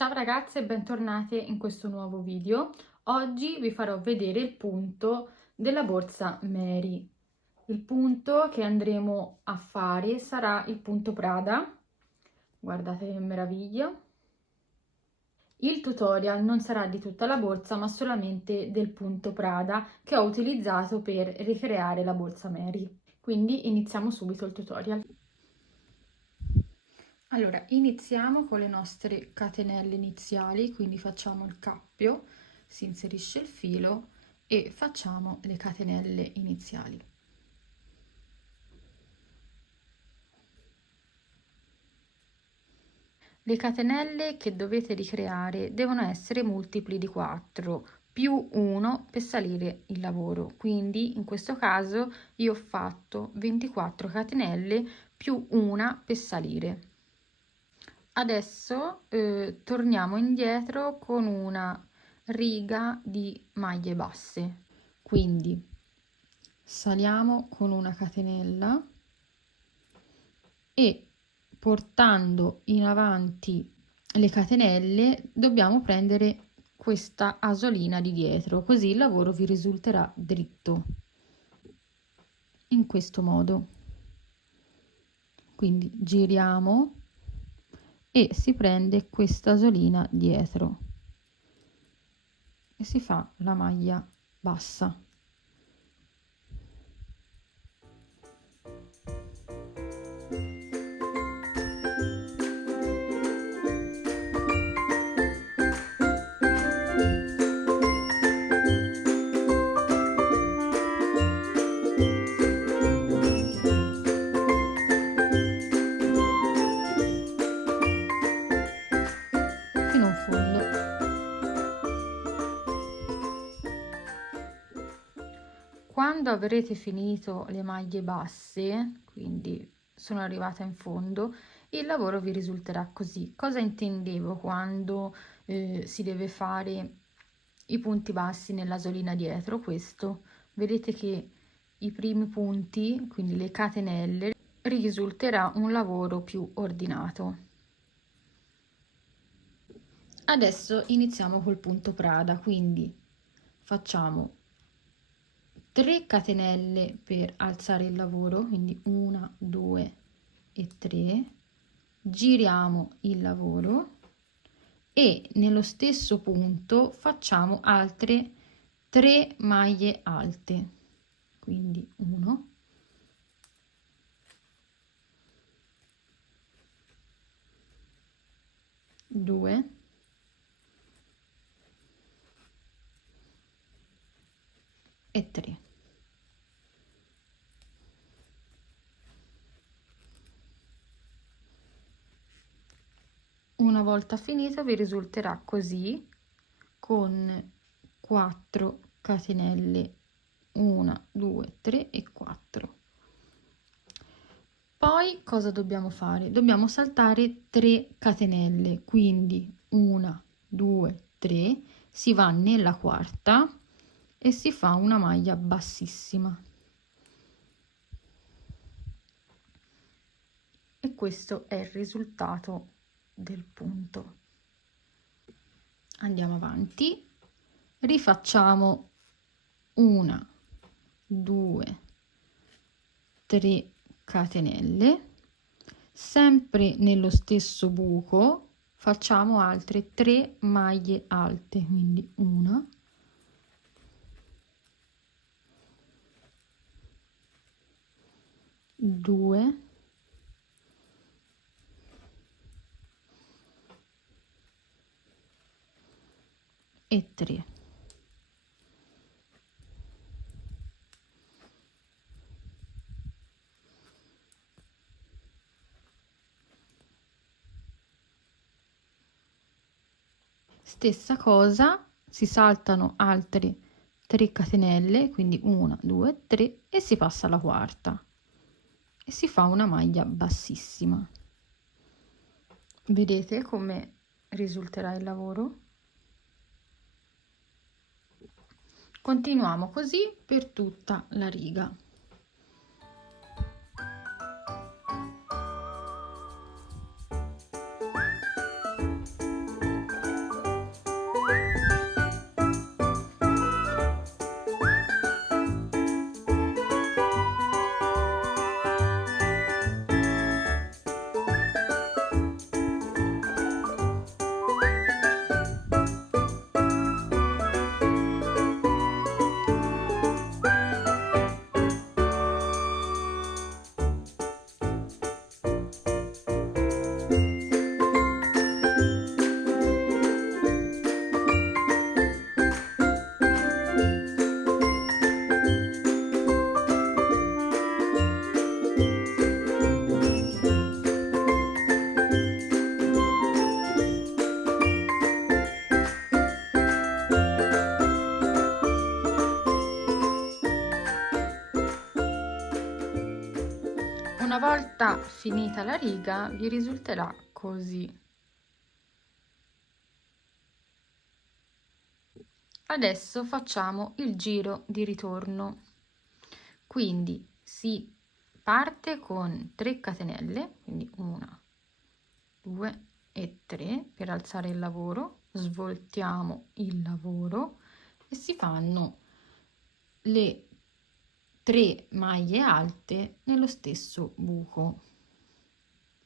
Ciao ragazze e bentornate in questo nuovo video. Oggi vi farò vedere il punto della borsa Mary. Il punto che andremo a fare sarà il punto Prada. Guardate che meraviglia. Il tutorial non sarà di tutta la borsa ma solamente del punto Prada che ho utilizzato per ricreare la borsa Mary. Quindi iniziamo subito il tutorial. Allora, iniziamo con le nostre catenelle iniziali, quindi facciamo il cappio, si inserisce il filo e facciamo le catenelle iniziali. Le catenelle che dovete ricreare devono essere multipli di 4 più 1 per salire il lavoro, quindi in questo caso io ho fatto 24 catenelle più una per salire. Adesso torniamo indietro con una riga di maglie basse, quindi saliamo con una catenella e portando in avanti le catenelle dobbiamo prendere questa asolina di dietro, così il lavoro vi risulterà dritto in questo modo. Quindi giriamo e si prende questa asolina dietro e si fa la maglia bassa. Fino in fondo. Quando avrete finito le maglie basse, quindi sono arrivata in fondo, il lavoro vi risulterà così. Cosa intendevo quando si deve fare i punti bassi nell'asolina dietro? Questo, vedete che i primi punti, quindi le catenelle, risulterà un lavoro più ordinato. Adesso iniziamo col punto Prada, quindi facciamo 3 catenelle per alzare il lavoro, quindi 1, 2 e 3, giriamo il lavoro e nello stesso punto facciamo altre 3 maglie alte, quindi 1, 2 e 3. Una volta finito vi risulterà così, con 4 catenelle, 1, 2, 3 e 4. Poi cosa dobbiamo fare? Dobbiamo saltare 3 catenelle, quindi 1, 2, 3, si va nella quarta e si fa una maglia bassissima. E questo è il risultato del punto. Andiamo avanti, rifacciamo 1, 2, 3 catenelle, sempre nello stesso buco facciamo altre 3 maglie alte, quindi 1, 2 e 3. Stessa cosa, si saltano altre 3 catenelle, quindi 1, 2, 3 e si passa alla quarta e si fa una maglia bassissima. Vedete come risulterà il lavoro? Continuiamo così per tutta la riga. Una volta finita la riga vi risulterà così. Adesso facciamo il giro di ritorno, quindi si parte con 3 catenelle, quindi 1, 2 e 3 per alzare il lavoro, svoltiamo il lavoro e si fanno le 3 maglie alte nello stesso buco,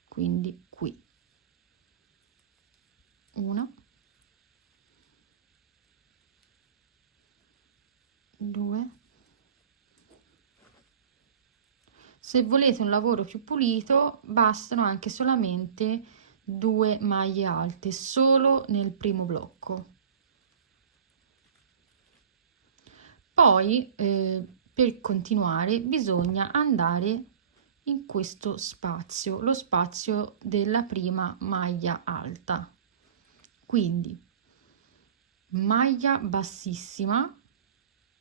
quindi qui 1, 2. Se volete un lavoro più pulito bastano anche solamente 2 maglie alte solo nel primo blocco. Poi per continuare bisogna andare in questo spazio, lo spazio della prima maglia alta, quindi maglia bassissima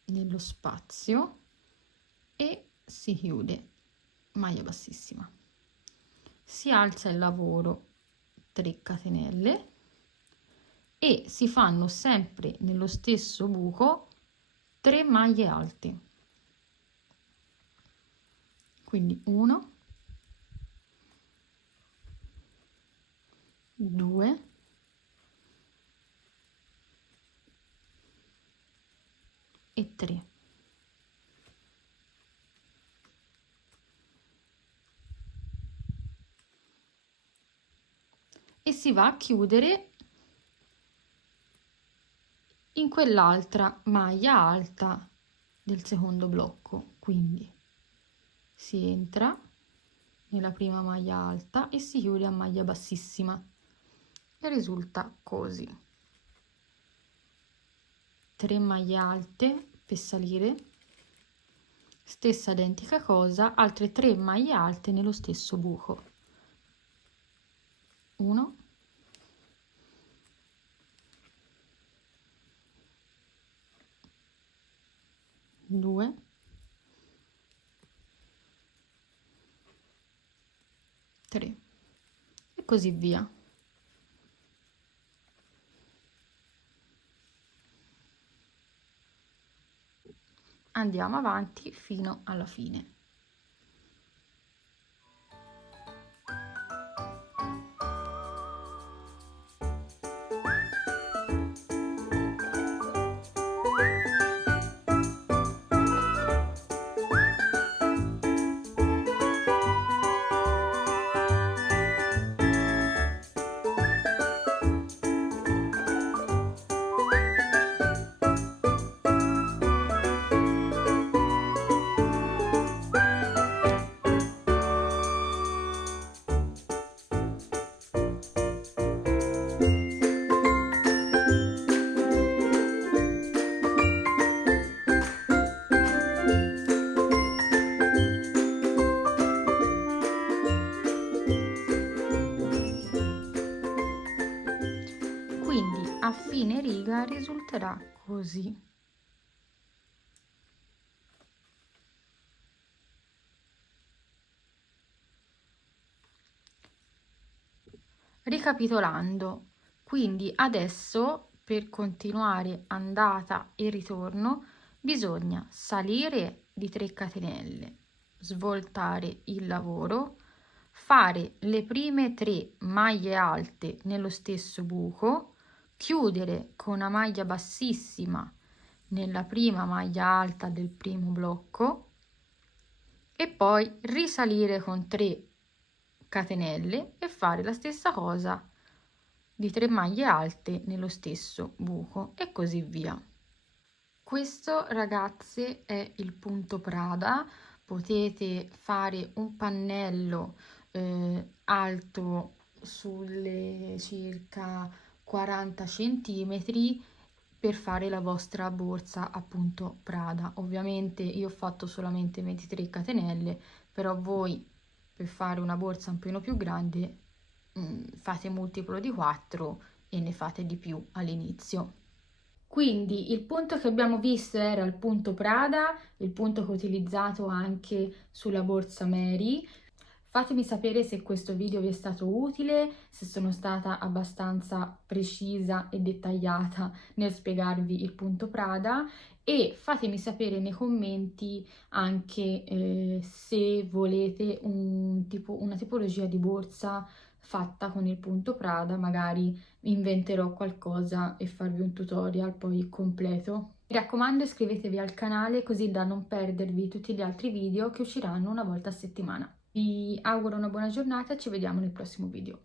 nello spazio e si chiude, maglia bassissima, si alza il lavoro 3 catenelle e si fanno sempre nello stesso buco 3 maglie alte, quindi 1, 2 e 3. E si va a chiudere in quell'altra maglia alta del secondo blocco, quindi si entra nella prima maglia alta e si chiude a maglia bassissima e risulta così: 3 maglie alte per salire, stessa identica cosa, altre 3 maglie alte nello stesso buco, 1, 2 3 e così via. Andiamo avanti fino alla fine. Quindi a fine riga risulterà così. Ricapitolando, quindi adesso per continuare andata e ritorno bisogna salire di 3 catenelle, svoltare il lavoro, fare le prime 3 maglie alte nello stesso buco, chiudere con una maglia bassissima nella prima maglia alta del primo blocco e poi risalire con 3 catenelle e fare la stessa cosa di 3 maglie alte nello stesso buco e così via. Questo, ragazze, è il punto Prada. Potete fare un pannello alto sulle circa 40 centimetri per fare la vostra borsa appunto Prada. Ovviamente io ho fatto solamente 23 catenelle, però voi per fare una borsa un pochino più grande fate multiplo di 4 e ne fate di più all'inizio. Quindi il punto che abbiamo visto era il punto Prada, il punto che ho utilizzato anche sulla borsa Mary. Fatemi sapere se questo video vi è stato utile, se sono stata abbastanza precisa e dettagliata nel spiegarvi il punto Prada, e fatemi sapere nei commenti anche se volete una tipologia di borsa fatta con il punto Prada. Magari inventerò qualcosa e farvi un tutorial poi completo. Mi raccomando, iscrivetevi al canale così da non perdervi tutti gli altri video che usciranno una volta a settimana. Vi auguro una buona giornata e ci vediamo nel prossimo video.